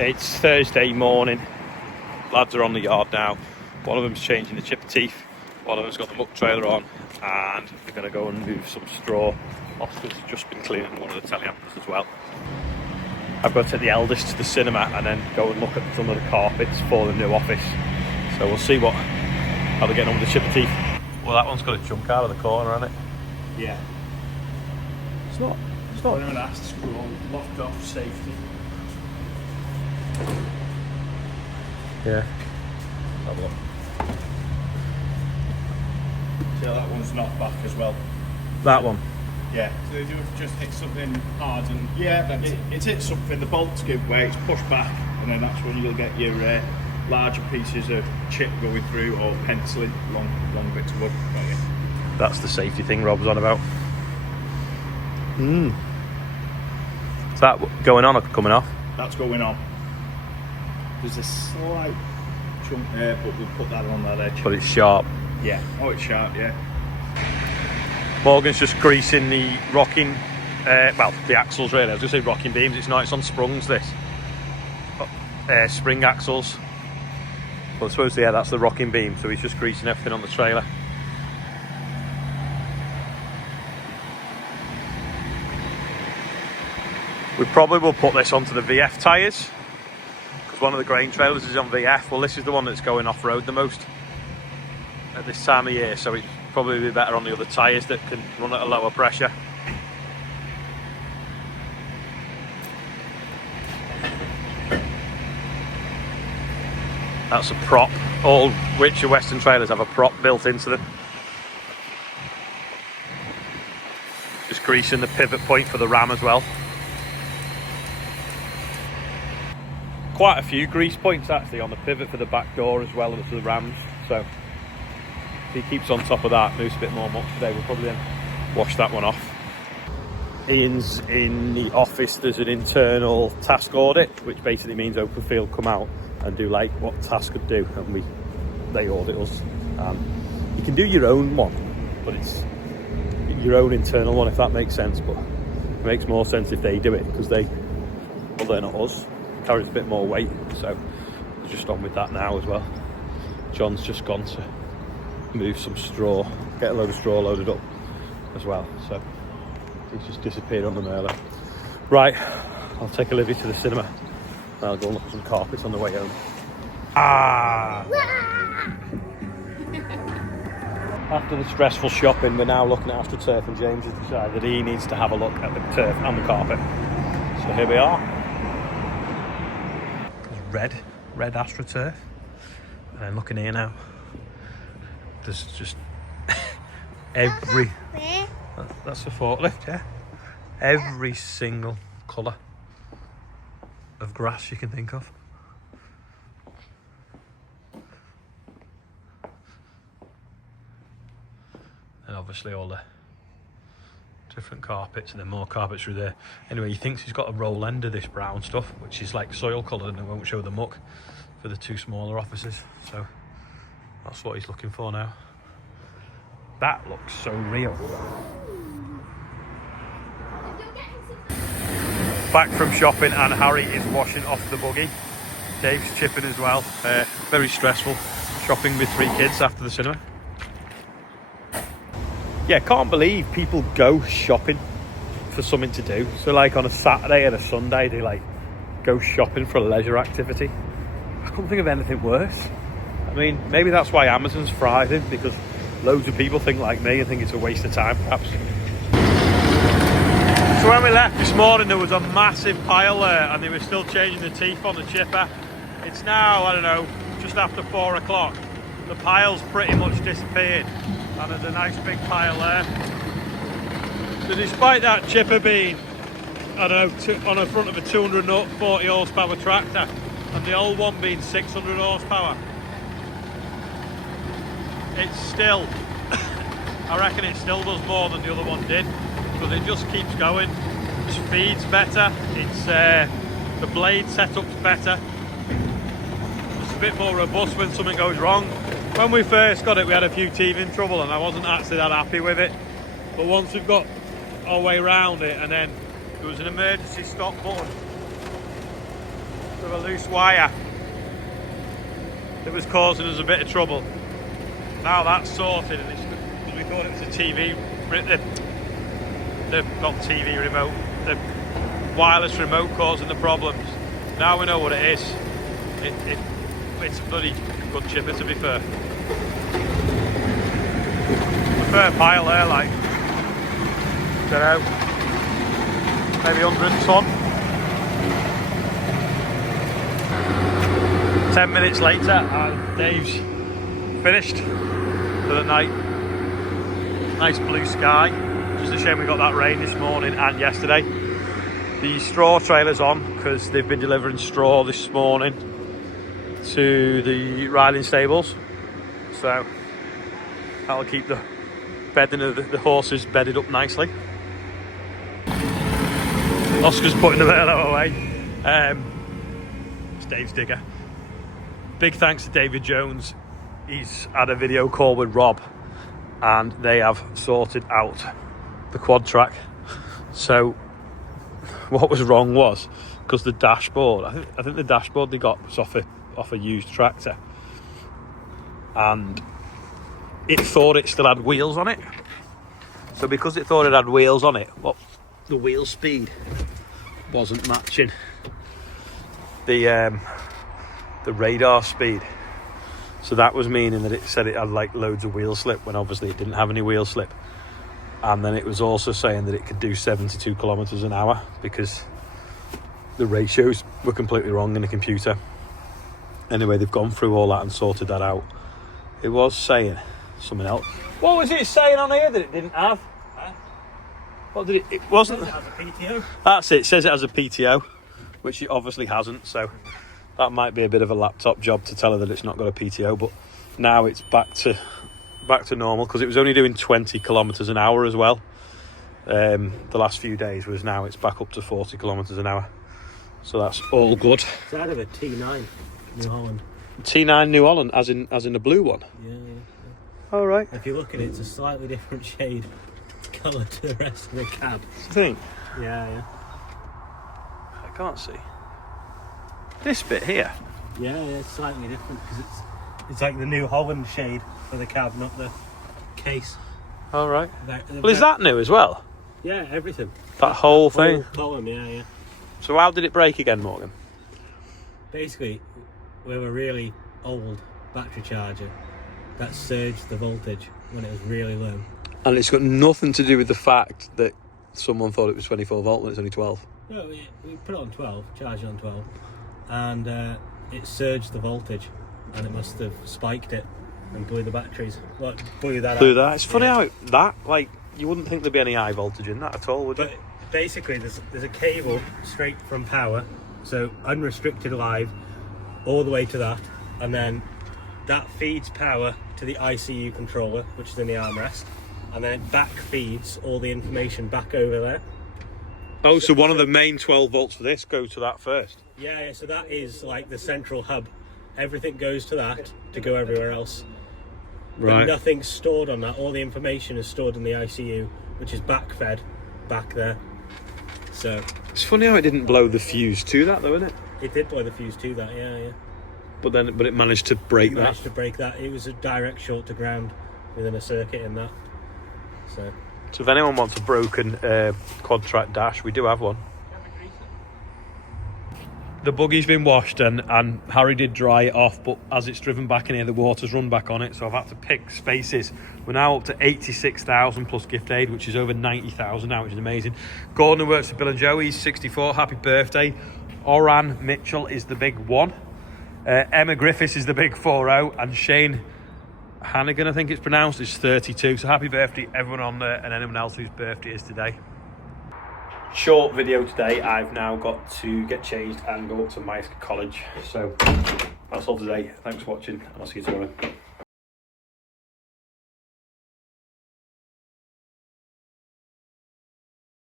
It's Thursday morning. Lads are on the yard now. One of them's changing the chipper teeth. One of them's got the muck trailer on, and we're going to go and move some straw. Oscar's just been cleaning one of the teleampers as well. I've got to take the eldest to the cinema and then go and look at some of the carpets for the new office. So we'll see how they're getting on with the chipper teeth. Well, that one's got a chunk out of the corner, hasn't it? Yeah. It's not. One of that's scroll locked off safety. Yeah. Have a look. See how that one's knocked back as well. That one. Yeah. So they do just hit something hard and it hits something. The bolts give way. It's pushed back, and then that's when you'll get your larger pieces of chip going through or penciling long bits of wood. Right. That's the safety thing Rob's on about. Is that going on or coming off? That's going on. There's a slight chunk there, but we'll put that on that edge. But it's sharp. Yeah. Oh, it's sharp, yeah. Morgan's just greasing the rocking, the axles really. I was going to say rocking beams. It's not, it's on sprungs this. Spring axles. Well, I suppose, yeah, that's the rocking beam. So he's just greasing everything on the trailer. We probably will put this onto the VF tyres, because one of the grain trailers is on VF. Well, this is the one that's going off-road the most at this time of year, so it's probably be better on the other tyres that can run at a lower pressure. That's a prop. All Richard Western trailers have a prop built into them. Just greasing the pivot point for the ram as well. Quite a few grease points actually on the pivot for the back door as well as the rams, so if he keeps on top of that, moves a bit more muck today, we'll probably then wash that one off. Ian's in the office. There's an internal task audit, which basically means Openfield come out and do like what task could do, and they audit us. You can do your own one, but it's your own internal one, if that makes sense, but it makes more sense if they do it, because they're not us. Carries a bit more weight, so we're just on with that now as well. John's just gone to move some straw, get a load of straw loaded up as well, so he's just disappeared on the mailer. Right, I'll take Olivia to the cinema and I'll go and look at some carpets on the way home. After the stressful shopping, we're now looking at AstroTurf, and James has decided that he needs to have a look at the turf and the carpet, so here we are. Red AstroTurf, and then looking here now, there's just every that's the forklift, yeah, every single colour of grass you can think of. And obviously all the different carpets, and then more carpets through there. Anyway, he thinks he's got a roll end of this brown stuff, which is like soil coloured, and it won't show the muck for the two smaller offices, so that's what he's looking for now. That looks so real. Back from shopping, and Harry is washing off the buggy. Dave's chipping as well. Very stressful shopping with 3 kids after the cinema. Yeah, can't believe people go shopping for something to do. So like on a Saturday and a Sunday, they like go shopping for a leisure activity. I couldn't think of anything worse. I mean, maybe that's why Amazon's thriving, because loads of people think like me and think it's a waste of time, perhaps. So when we left this morning, there was a massive pile there, and they were still changing the teeth on the chipper. It's now, I don't know, just after 4 o'clock. The pile's pretty much disappeared, and there's a nice big pile there. So despite that chipper being, I don't know, on the front of a 240 horsepower tractor, and the old one being 600 horsepower, it's still, I reckon it still does more than the other one did, because it just keeps going. The speed's better, it's the blade setup's better, it's a bit more robust when something goes wrong. When we first got it, we had a few teething trouble, and I wasn't actually that happy with it, but once we've got our way around it, and then there was an emergency stop button, with a loose wire that was causing us a bit of trouble. Now that's sorted, and it's because we thought it was a TV, not TV remote, the wireless remote causing the problems. Now we know what it is. It's a bloody good chipper, to be fair. A fair pile there, like, don't know, maybe 100 ton. 10 minutes later, and Dave's finished for the night. Nice blue sky. Just a shame we got that rain this morning and yesterday. The straw trailer's on because they've been delivering straw this morning to the riding stables, so that'll keep the bedding of the horses bedded up nicely. Oscar's putting the Merlot away. It's Dave's digger. Big thanks to David Jones. He's had a video call with Rob and they have sorted out the QUADTRAC. So what was wrong was because the dashboard, I think the dashboard they got was off a used tractor, and it thought it still had wheels on it. So because it thought it had wheels on it, the wheel speed wasn't matching the radar speed. So that was meaning that it said it had like loads of wheel slip when obviously it didn't have any wheel slip. And then it was also saying that it could do 72 kilometers an hour because the ratios were completely wrong in the computer. Anyway, they've gone through all that and sorted that out. It was saying something else. What was it saying on here that it didn't have? What did it wasn't. It has a PTO. That's it. It says it has a PTO, which it obviously hasn't. So that might be a bit of a laptop job to tell her that it's not got a PTO. But now it's back to normal because it was only doing 20 kilometers an hour as well. The last few days was now it's back up to 40 kilometers an hour. So that's all good. It's out of a T9 New Holland. T9 New Holland, as in the blue one. Yeah. All right. If you look at it, it's a slightly different shade colour to the rest of the cab. I think. Yeah. I can't see this bit here. Yeah, it's slightly different because it's like the New Holland shade for the cab, not the case. All right. Well, is that new as well? Yeah, everything. That whole thing. Whole column, yeah. So how did it break again, Morgan? Basically, we have a really old battery charger that surged the voltage when it was really low. And it's got nothing to do with the fact that someone thought it was 24 volt when it's only 12. No, we put it on 12, charged it on 12, and it surged the voltage, and it must have spiked it and blew the batteries. Well, blew that out. It's funny how you wouldn't think there'd be any high voltage in that at all, would you? But basically, there's a cable straight from power, so unrestricted live, all the way to that, and then that feeds power to the ICU controller, which is in the armrest, and then it back feeds all the information back over there. Oh, so one of the main 12 volts for this goes to that first? Yeah, so that is like the central hub. Everything goes to that to go everywhere else. Right. But nothing's stored on that. All the information is stored in the ICU, which is back-fed back there. So it's funny how it didn't blow the fuse to that, though, isn't it? it did blow the fuse to that, yeah. But it managed to break that. Managed to break that. It was a direct short to ground within a circuit in that. So if anyone wants a broken QUADTRAC dash, we do have one. The buggy's been washed and Harry did dry it off, but as it's driven back in here, the water's run back on it, so I've had to pick spaces. We're now up to 86,000 plus gift aid, which is over 90,000 now, which is amazing. Gordon, who works for Bill and Joe, he's 64, happy birthday. Oran Mitchell is the big 1. Emma Griffiths is the big 40, and Shane Hannigan, I think it's pronounced, is 32. So happy birthday everyone on there and anyone else whose birthday is today. Short video today. I've now got to get changed and go up to Meisk College. So that's all today. Thanks for watching, and I'll see you tomorrow.